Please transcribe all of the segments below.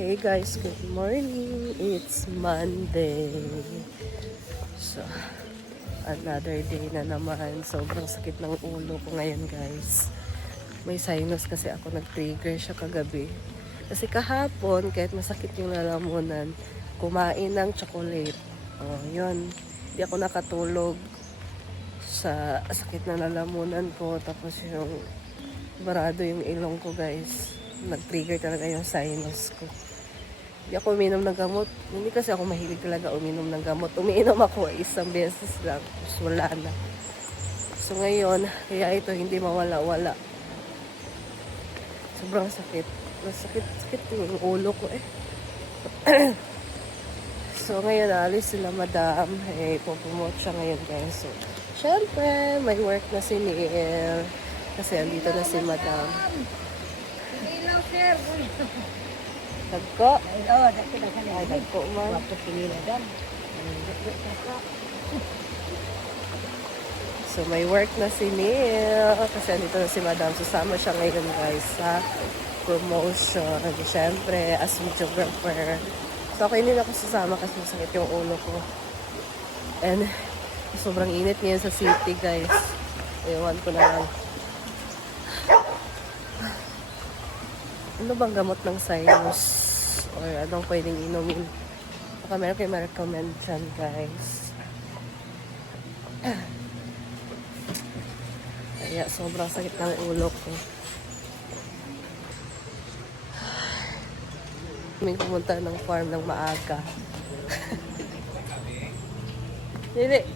Hey guys, good morning. It's Monday. So, another day na naman. Sobrang sakit ng ulo ko ngayon guys. May sinus kasi ako, nag-trigger siya kagabi. Kasi kahapon, kahit masakit yung lalamunan, kumain ng chocolate. Oh, yun. Hindi ako nakatulog sa sakit ng lalamunan ko. Tapos yung barado yung ilong ko guys. Nag-trigger talaga yung sinus ko. Hindi ako uminom ng gamot. Hindi kasi ako mahilig talaga uminom ng gamot. Umiinom ako isang beses lang. Tapos wala na. So ngayon, kaya ito hindi mawala-wala. Sobrang sakit. Sakit yung ulo ko eh. So ngayon, alis sila madam. Eh, pupromote siya ngayon guys. So, syempre, may work na si Neil. Kasi andito na si madam. Ilaw, sir. Dagko. Oo, dako na kanina. Ay, dagko man. Wapo pinila dan. So, may work na si Neil. Kasi andito na si Madam. Susama siya ngayon, guys, sa promotion. Siyempre, as videographer. So, ako hindi na ako susama kasi masakit yung ulo ko. And, sobrang init ngayon sa city, guys. Ewan ko na lang. Ano bang gamot ng sinus? Or anong pwedeng inumin? Baka meron kayo ma-recommend dyan, guys. Kaya sobrang sakit ng ulo ko. May pumunta ng farm ng maaga. Dili.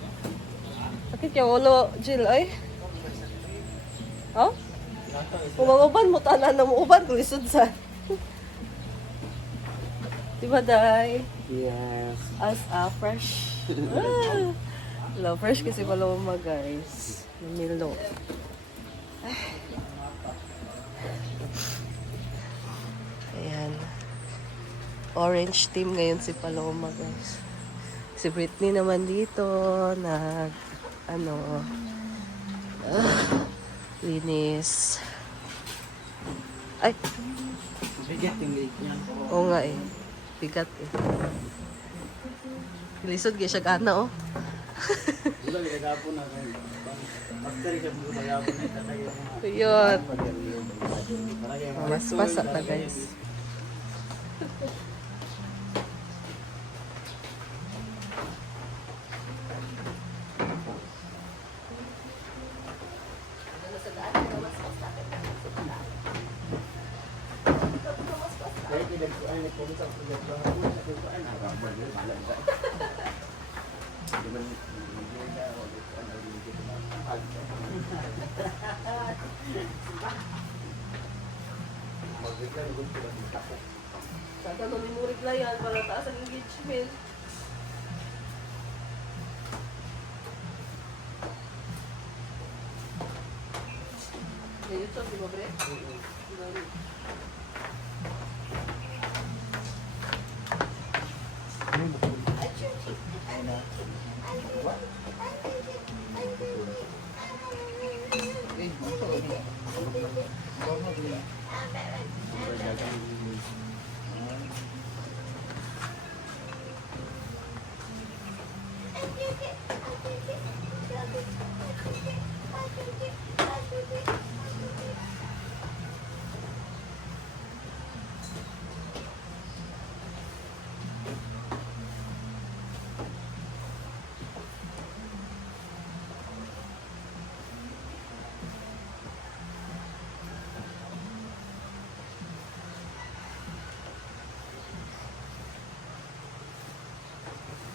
Sakit yung ulo, Jill, ay. Oh? Umanguban mo, tanan na mo uban, kulisod sa. Diba, Day? Yes. As fresh. Hello, fresh kasi paloma, guys. Milo. Ayan. Orange team ngayon si Paloma, guys. Si Britney naman dito, linis. Ay, Bigat yung leg niya. oo nga eh. Bigat eh. Lisod kaya siya gana oh. Wala, nagagapon na. After siya mo nagagapon na talaga. Yun. Mas pasa ta guys. Kahit pinagkuhan ni Pumsa, pinagkuhan ko, pinagkuhan na. Rabal yun, malam ka. Di ba, hindi na, ano, hindi ko na. Magbigay, gusto ba yung tapos? Sada no ni Murig na yan para taas ang engagement. Ngayon siya, di ba bre?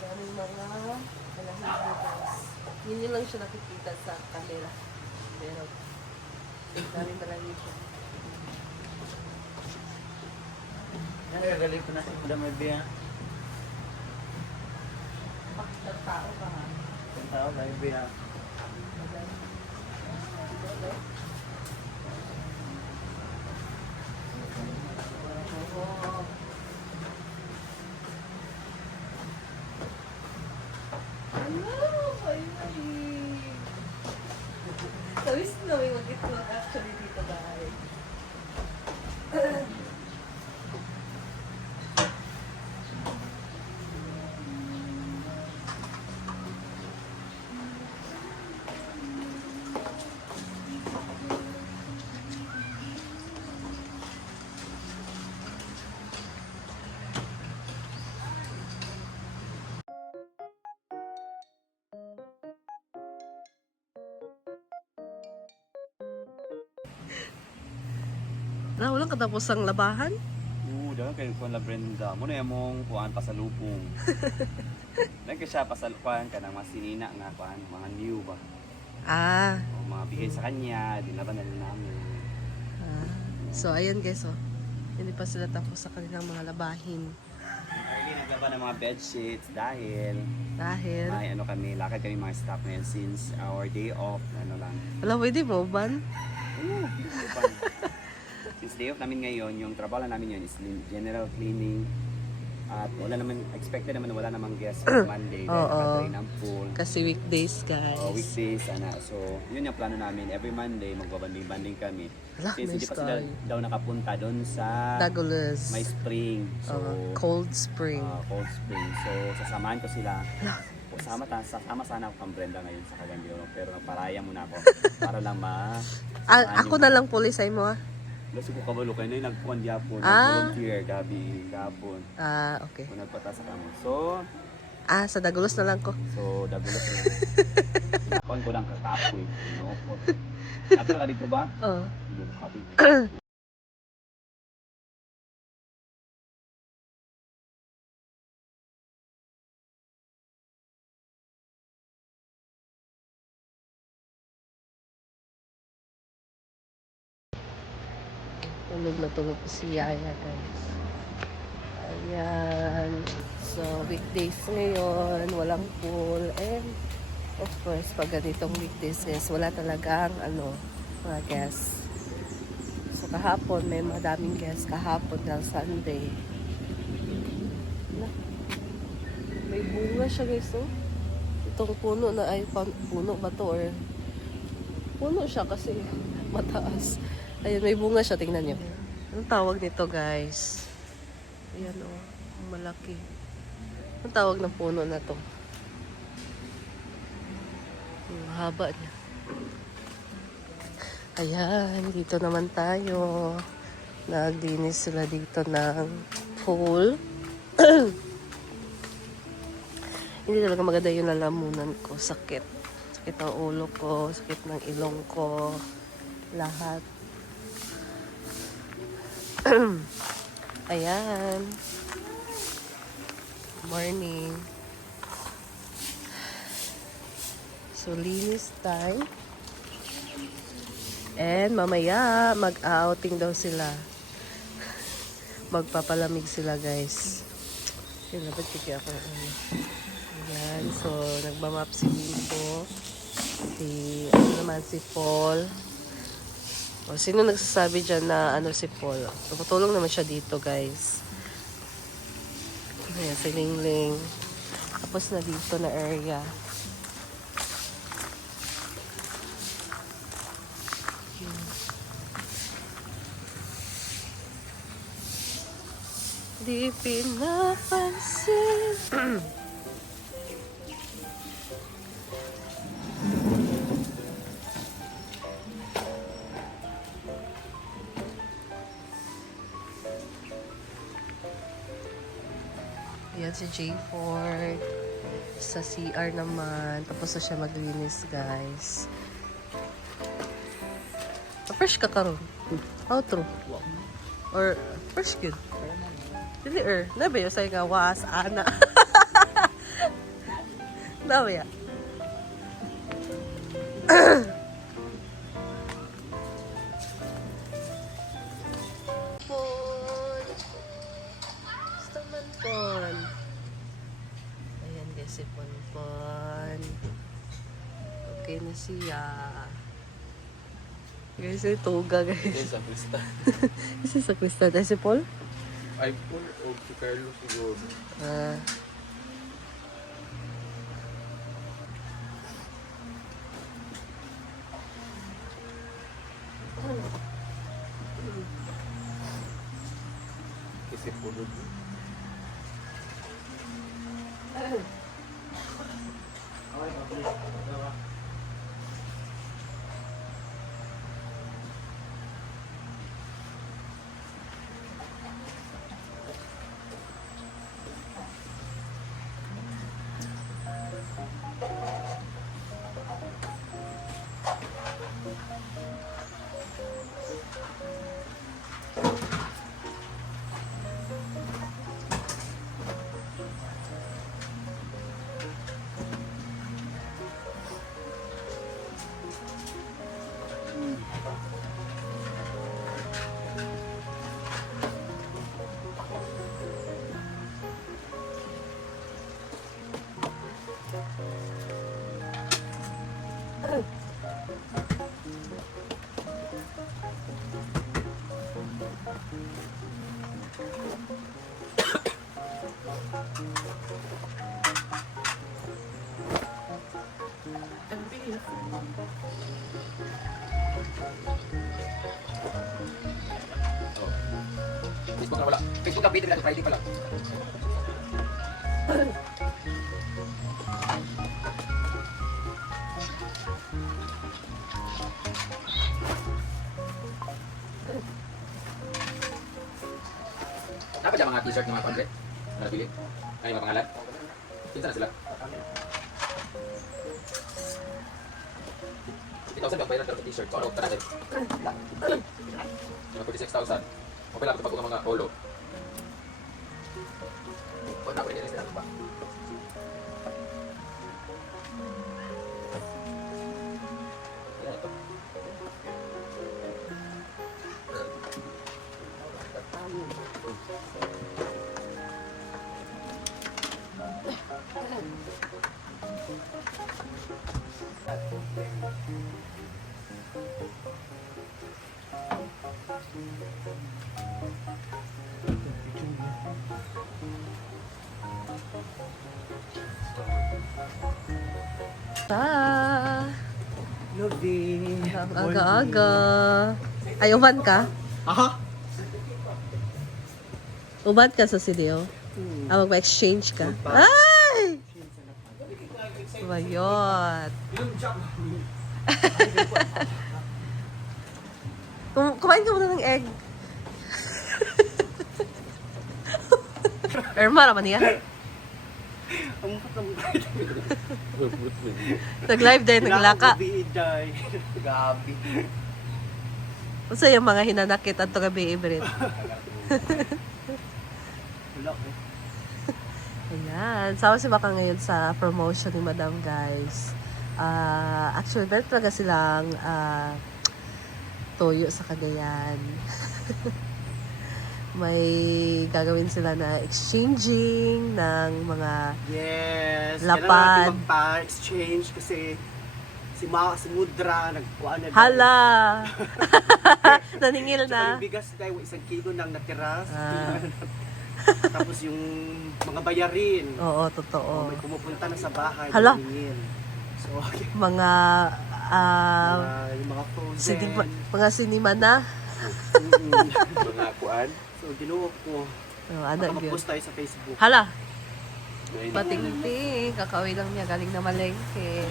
Daming mga alahin guys. Yun lang siya nakikita sa camera. Pero, daming marami siya. Nagagaling ko na si Madam Evia. Tao ka ha. Ang tao na Evia. Tawis na may mag-ito actually dito guys. Wala, walang katapos ang labahan. Oo, daw kayo kuan la Brenda. Mo na mong kuan pasalubong. Nagka siya pasalupan ka ng mga sinina nga kuan, mga new ba. Ah, O mga bigay sa kanya, dinaban na namin. so ayun guys, oh. Hindi pa sila tapos sa kanilang mga labahin. Early naglaban ng mga bedsheets dahil Dahil, may ano kami, lakad kami mga staff ngayon since our day off, ano lang. wala, pwede mo, ban? Oo, since day off namin ngayon, yung trabaho lang namin yun is general cleaning. At wala naman, expected naman na wala namang guest for Monday. Dahil Oo. nakatrain ang pool. Kasi weekdays, guys. Weekdays, sana. So, yun yung plano namin. Every Monday, magbabanding-banding kami. Hala, Since may hindi pa sila sky. daw nakapunta doon sa Dagulas. may spring. So, Cold spring. cold spring. So, sasamahan ko sila. Sasama sana ako kang Brenda ngayon sa Cagayan, pero nagparaya muna ako para lang Ako na lang pulisay mo, ah. Kasi ko kabalo kayo na nagkuhan gyapon, Ah. volunteer gabi gapon. Okay. Kung nagpata sa kamo. So, Sa Dagulos na lang ko. dagulos na. Nakuhan ko lang kakapoy. No po. Dapat ka dito ba? Oh. Tulog na tulog si Yaya, guys. Ayan. So, weekdays ngayon, walang pool. And, of course, pag ganitong weekdays, guys, wala talagang, mga guests. So, kahapon, may madaming guests. Kahapon ng Sunday. Wala. May bunga siya, guys, oh. Itong puno na, puno ba to? Or, puno siya kasi mataas. Ayun, may bunga siya. Tingnan nyo. Anong tawag nito, guys? Ayan, oh. Malaki. Anong tawag ng puno na to? Ang haba niya. Ayan, dito naman tayo. Naglinis sila dito ng pool. Hindi talaga maganda yung lalamunan ko. Sakit. Sakit ng ulo ko. Sakit ng ilong ko. Lahat. Ayan. Morning. So, linis time. And mamaya, mag-outing daw sila. Magpapalamig sila, guys. Yun, dapat kiki ako. Ayan. So, nagmamap si Bimbo. Si Paul. O, sino nagsasabi dyan na si Paul? Tumutulong naman siya dito, guys. Ayan, si Lingling. Tapos na dito na area. Di pinapansin. Yan si J. Ford. Sa CR naman. Tapos na siya maglinis, guys. Fresh ka karon. How true? Or fresh good? Dili nabe sa nga was ana. Nabe ya. Pon. Staman pon. Ayan guys si Pon. Okay na siya. Guys, ay toga guys. Ito sa Krista. Kasi sa Krista na si Paul? Ay, Paul o si Carlos siguro. Kasi pulog. Facebook na wala. Facebook update nila Friday pa lang. Dapat yung mga t-shirt ng mga content na nabili. Ay, mga pangalan. Kinsa na sila? 50,000 ba bayran ng t-shirt? So ano ka natin? Mga 46,000. Okay lang kapag mga polo. O na, pwede rin sila pa. Ayan ito. Ah, Lovey. ang aga-aga. Ay, uban ka? Aha? Uban ka sa CDO? Ah, magpa-exchange ka? Ay! Bayot. Kumain ka muna ng egg. Erma naman niya. Ang katang Nag-live din, naglaka. Biiday. Gabi. Usa yung mga hinanakit at gabi ibrid. Wala ko. Ayan. Sama si Baka ngayon sa promotion ni Madam, guys. Actually, meron talaga silang toyo sa Cagayan. May gagawin sila na exchanging ng mga Yes. Lapad. Kailangan natin magpa-exchange kasi si Mudra nagkuha na. hala! Naningil Tsaka na. yung bigas tayo, 1 kilo nang natira. Ah. Tapos yung mga bayarin. Oo, totoo. May pumupunta na sa bahay. Hala. Hingin. So, Mga yung mga frozen. mga sinima na. Mga kuan. So, ginuwag ko. Ano yun? Makapost tayo sa Facebook. Hala! Patingting. Kakawin lang niya. Galing na malengke.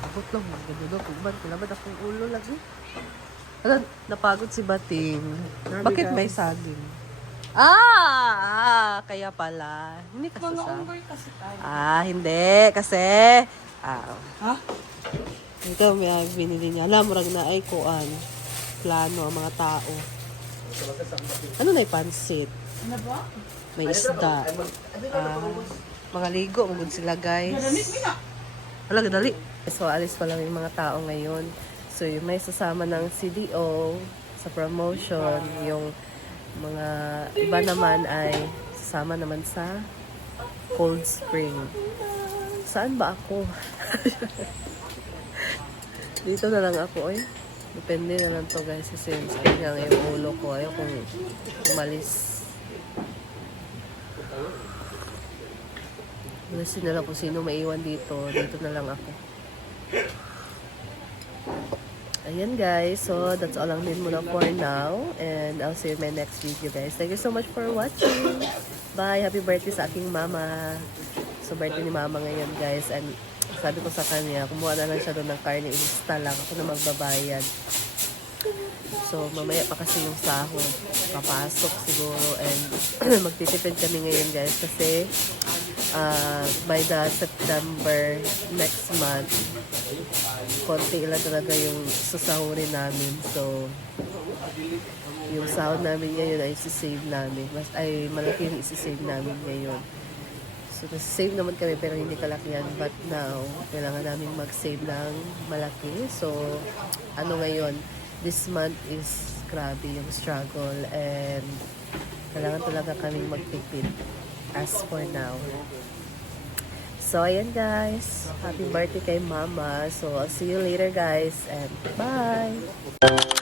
Abot lang. Magdado. Pagban. Kailangan akong ulo lagi. Alam, napagod si Bating. Bakit may saging? Kaya pala. Hindi kasi sa... hindi. Kasi... Ha? Ito may binili niya. Alam, murag na ay kuan. Plano ang mga tao. Ano na yung pansit? Ano ba? May isda. Mga ligo. Magod sila, guys. Wala, dali. So, alis pa lang yung mga tao ngayon. So, yung may sasama ng CDO sa promotion. Yung mga iba naman ay sasama naman sa Cold Spring. Saan ba ako? Dito na lang ako, eh. Depende na lang to, guys. Kasi sakit nga yung ulo ko. Ayaw kong umalis. Kasi na lang kung sino maiwan dito. Dito na lang ako. Ayan, guys. So, that's all lang din muna for now. And I'll see you in my next video, guys. Thank you so much for watching. Bye! Happy birthday sa aking mama. So, birthday ni mama ngayon, guys. And sabi ko sa kanya, kumuha na lang siya doon ng carne. Ilista lang. Ako na magbabayad. So, mamaya pa kasi yung sahod. Papasok siguro. And magtitipid kami ngayon, guys. Kasi by the September next month, konti lang talaga yung sasahurin namin. So, yung sahod namin ngayon ay isi-save namin. Ay, malaki yung isi-save namin ngayon. So, nasa-save naman kami pero hindi kalakihan. But now, kailangan namin mag-save ng malaki. So, ano ngayon, this month is grabe yung struggle and kailangan talaga kaming magtipid as for now. So, ayan guys. Happy birthday kay Mama. So, I'll see you later guys. And bye!